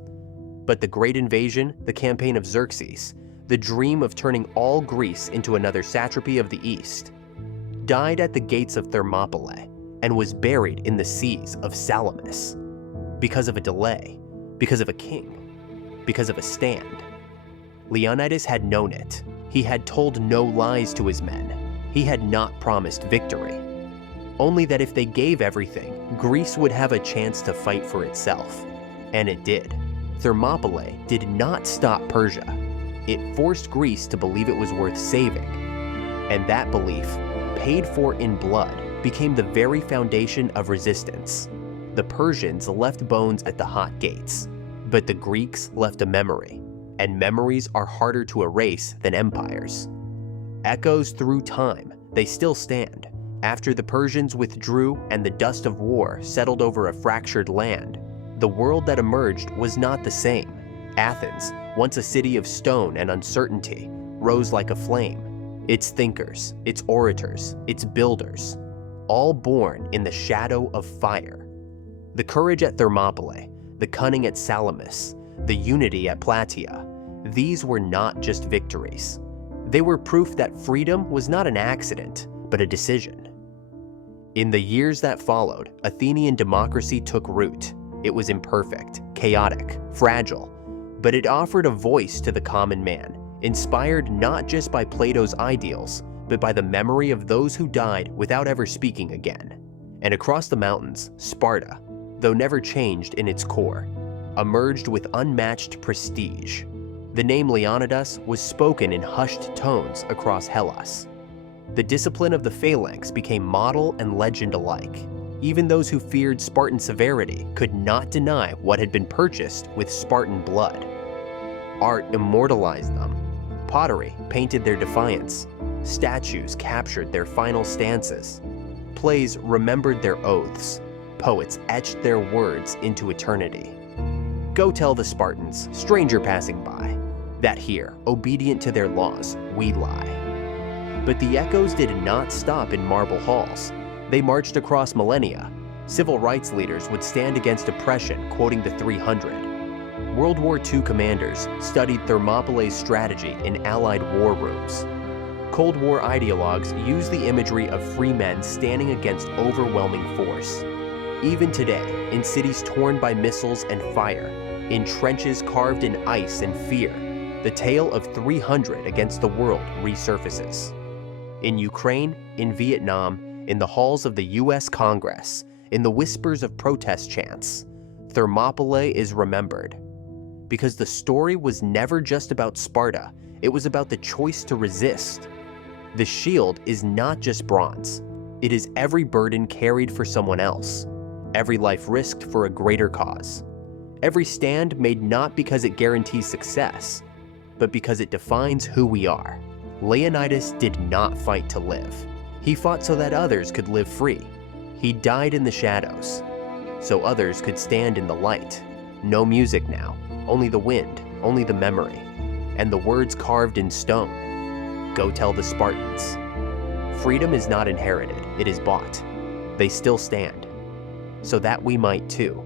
But the Great Invasion, the campaign of Xerxes, the dream of turning all Greece into another satrapy of the East, died at the gates of Thermopylae and was buried in the seas of Salamis. Because of a delay, because of a king, because of a stand. Leonidas had known it. He had told no lies to his men. He had not promised victory. Only that if they gave everything, Greece would have a chance to fight for itself. And it did. Thermopylae did not stop Persia. It forced Greece to believe it was worth saving. And that belief, paid for in blood, became the very foundation of resistance. The Persians left bones at the hot gates, but the Greeks left a memory, and memories are harder to erase than empires. Echoes through time, they still stand. After the Persians withdrew and the dust of war settled over a fractured land, the world that emerged was not the same. Athens, once a city of stone and uncertainty, rose like a flame. Its thinkers, its orators, its builders, all born in the shadow of fire. The courage at Thermopylae, the cunning at Salamis, the unity at Plataea, these were not just victories. They were proof that freedom was not an accident, but a decision. In the years that followed, Athenian democracy took root. It was imperfect, chaotic, fragile, but it offered a voice to the common man, inspired not just by Plato's ideals, but by the memory of those who died without ever speaking again. And across the mountains, Sparta, though never changed in its core, emerged with unmatched prestige. The name Leonidas was spoken in hushed tones across Hellas. The discipline of the phalanx became model and legend alike. Even those who feared Spartan severity could not deny what had been purchased with Spartan blood. Art immortalized them. Pottery painted their defiance. Statues captured their final stances. Plays remembered their oaths. Poets etched their words into eternity. Go tell the Spartans, stranger passing by, that here, obedient to their laws, we lie. But the echoes did not stop in marble halls. They marched across millennia. Civil rights leaders would stand against oppression, quoting the 300. World War II commanders studied Thermopylae's strategy in Allied war rooms. Cold War ideologues used the imagery of free men standing against overwhelming force. Even today, in cities torn by missiles and fire, in trenches carved in ice and fear, the tale of 300 against the world resurfaces. In Ukraine, in Vietnam, in the halls of the US Congress, in the whispers of protest chants, Thermopylae is remembered. Because the story was never just about Sparta, it was about the choice to resist. The shield is not just bronze. It is every burden carried for someone else, every life risked for a greater cause, Every stand made not because it guarantees success, but because it defines who we are. Leonidas did not fight to live. He fought so that others could live free. He died in the shadows, so others could stand in the light. No music now, only the wind, only the memory, and the words carved in stone. Go tell the Spartans. Freedom is not inherited, it is bought. They still stand, so that we might too.